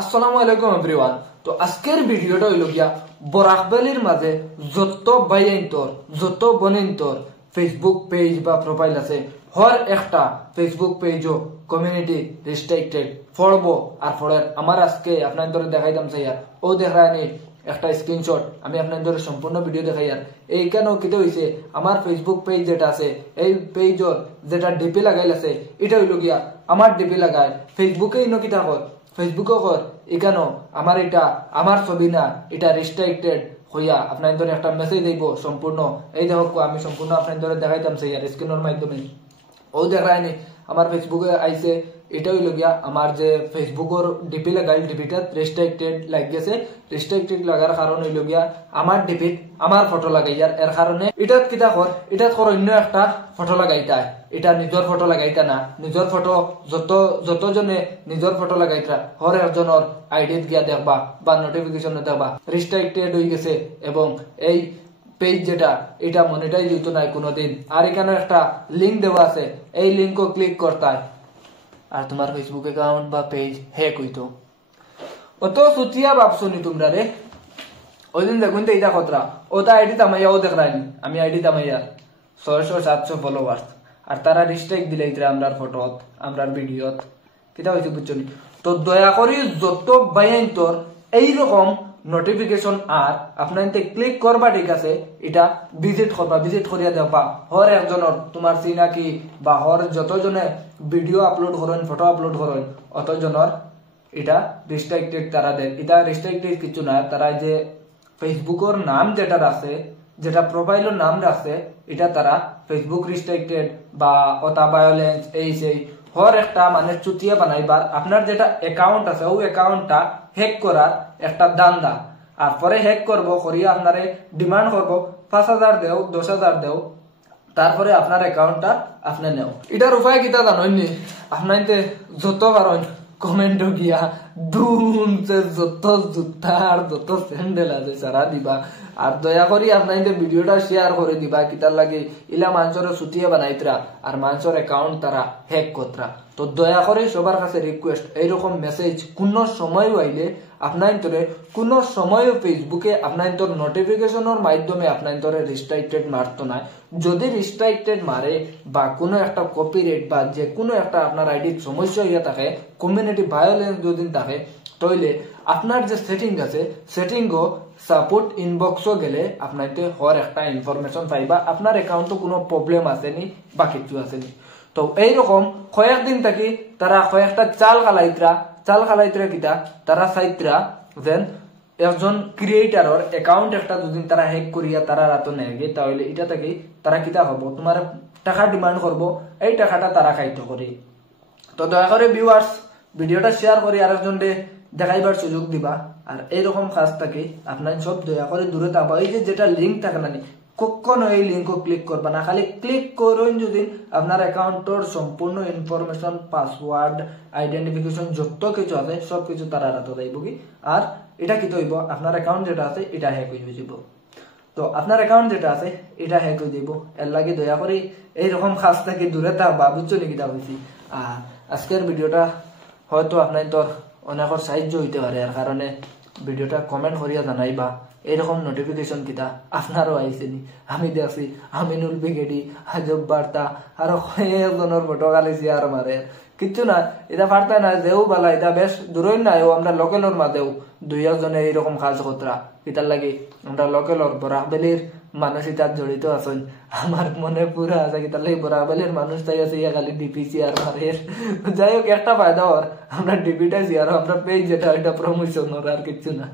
আসসালামু আলাইকুম এভরিওয়ান। তো আজকের ভিডিওটা হইল গিয়া বরাকবেলির মাঝে যত বাইন্তর যত বনিন্তর ফেসবুক পেজ বা প্রোফাইল আছে হর একটা ফেসবুক পেজও কমিউনিটি রেস্ট্রিক্টেড ফড়ব আর ফড়ের আমার আজকে আপনাদের দেখাইতাম চাইয়া ও দেখায়নি একটা স্ক্রিনশট আমি আপনাদের সম্পূর্ণ ভিডিও দেখাই আর এইখানেও কিতে হইছে আমার ফেসবুক পেজ যেটা আছে এই পেজর যেটা ডিপি লাগাইল আছে এটা হইল গিয়া আমার ডিপি লাগায় ফেসবুকে ইনো কিতা কর ফেসবুকে কর এখানেও আমার এটা আমার ছবি না এটা রেস্ট্রিক্টেড হইয়া আপনাদের একটা মেসেজ দিব সম্পূর্ণ এই দেখো আমি সম্পূর্ণ আপনাদের দেখাইতাম সেই আর স্ক্রিনের মাধ্যমে ও দেখায়নি আমার ফেসবুকে আইছে এটা হইল গিয়া আমার যে ফেসবুকের ডিপি লাগাইল ডিপিটা রেস্ট্রিক্টেড লাগ গেছে রেস্ট্রিক্টেড লাগার কারণ হইল গিয়া আমার ডিপিট আমার ফটো লাগাইয়ার এর কারণে এটা কিতা কর এটা কর অন্য একটা ফটো লাগাইতা এটা নিজের ফটো লাগাইতা না নিজের ফটো যতজনে নিজের ফটো লাগাইতা হর একজনের আইডিত গিয়া দেখবা বা নোটিফিকেশনে দেখবা রেস্ট্রিক্টেড হয়ে গেছে এবং এই পেজ যেটা এটা মনিটাইজ হইতো না কোনোদিন আর এখানে একটা লিঙ্ক দেওয়া আছে এই লিঙ্কও ক্লিক করতে আর তোমার ফেসবুক অ্যাকাউন্ট বা পেজ হ্যাক হইতো অত সুতিয়া ভাবছো নি তোমরা রে ওই দিন দেখুন তো এইটা খতরা ওটা আইডি তামাইয়া ও দেখাইনি আমি আইডি তামাইয়া 600-700 ফলোয়ার্স আর তারা রিস্ট্রিক্ট দিলে আমরার ফটোত আমরার ভিডিওত কিটা হইছে বুঝছো নি তো দয়া করে যত বাইন্তর এইরকম নোটিফিকেশন আর আপনাদের ক্লিক করবা ঠিক আছে এটা ভিজিট করবা ভিজিট করিয়া দেখবা হর একজনের তোমার চিনাকি বা হর যতজনে ভিডিও আপলোড করেন ফটো আপলোড করেন অতজনের এটা রেস্ট্রিক্টেড তারা দেয় এটা রেস্ট্রিক্টেড কিছু না তারা যে ফেসবুকের নাম যেটা আছে যেটা প্রোফাইলের নাম আছে এটা তারা ফেসবুক রেস্ট্রিক্টেড বা অতা ভায়োলেন্স এই সেই হর একটা মানে চুতিয়া বানাইবার আপনার যেটা অ্যাকাউন্ট আছে ওই অ্যাকাউন্টটা হ্যাক করার একটা দান্দা আর পরে হ্যাক করবো করিয়া আপনারে ডিমান্ড করবো 5,000 দেও 10,000 দেও তারপরে আপনার অ্যাকাউন্টটা আপনি নেও এটার উপায় কিতা জানেননি আপনাইতে যত পারেন কমেন্ট গিয়া দুন যত জুতা আর যত স্যান্ডেল আছে সারা দিবা আর দয়া করি আপনাদের ভিডিওটা শেয়ার করে দিবা কিতার লাগে ইলা মানুষের ছুটিয়ে বানাইতরা আর মানুষের অ্যাকাউন্ট তারা হ্যাক করতরা তো দয়া করে সবার কাছে রিকোয়েস্ট এইরকম মেসেজ কোন সময় আইলে আপনাদের কোন সময় ফেসবুকে আপনাদের নোটিফিকেশনের মাধ্যমে আপনাদের রেস্ট্রিক্টেড মারতো না যদি রেস্ট্রিক্টেড মারে বা কোনো একটা কপিরাইট বা যে কোনো একটা আপনার আইডির সমস্যা হইয়া থাকে কমিউনিটি ভায়োলেন্স যদি থাকে তাহলে আপনার যে সেটিং আছে সেটিংও সাপোর্ট ইনবক্সও গেলে আপনাকে হর একটা ইনফরমেশন পাইবা আপনার অ্যাকাউন্টে কোনো প্রবলেম আসেনি বা কিছু আসেনি তো এইরকম কয়েকদিন থাকি তারা কয়েকটা চাল খালাইতরা কিতা তারা চাইতরা যেন একজন ক্রিয়েটারের অ্যাকাউন্ট একটা যদি তারা হ্যাক করিয়া তারা রাতো নেগে তাহলে এটা থেকে তারা কিতা হবো তোমার টাকা ডিমান্ড করবো এই টাকাটা তারা খাইতে করি তো দয়া করে ভিউয়ার্স ভিডিওটা শেয়ার করি আরেকজনকে দেখাইবার সুযোগ দিবা আর এইরকম কাজ থাকে আপনার সব দয়া করে দূরে থাকবা এই যে যেটা লিঙ্ক থাকে না কখনো এই লিঙ্কও ক্লিক করবা না খালি ক্লিক করুন যদি আপনার অ্যাকাউন্টের সম্পূর্ণ ইনফরমেশন পাসওয়ার্ড আইডেন্টিফিকেশন যত কিছু আছে সব কিছু তারা রাতে যাইব কি আর এটা কি হইব আপনার অ্যাকাউন্ট যেটা আছে এটা হ্যাক হয়ে যাব তো আপনার অ্যাকাউন্ট যেটা আছে এটা হ্যাক হয়ে যাব এর লাগে দয়া করে এইরকম কাজ থেকে দূরে থাকবা বুঝছো নাকি তা বলছি আর আজকের ভিডিওটা হয়তো আপনাদের অনেকের সাহায্য হইতে পারে এর কারণে ভিডিওটা কমেন্ট করিয়া জানাইবা এরকম নোটিফিকেশন কিতা আপনারও আইসেনি আমি দেখছি আমিনুল বিগেডি আজব বার্তা আরো কয়েকজনের ফটো গালিছি আর মারে কিচ্ছু না এটা পারতা না যেও বালা এটা বেশ দূরই না আমরা লোকেলর মাঝেও 2-1 এইরকম কাজ করতরা কিতার লাগে আমরা লোকেলর বরাকবেলির মানুষ ইতার জড়িত আছেন আমার মনে পুরা আছে কিতার লাগে বরাকবেলির মানুষ তাই আছে ইয়া খালি ডিপিসি আর মারের যাই হোক একটা ফায়দা হওয়ার আমরা ডিপিটা শেয়ার আমরা পেজ যেটা এটা প্রমোশন আর কিচ্ছু না।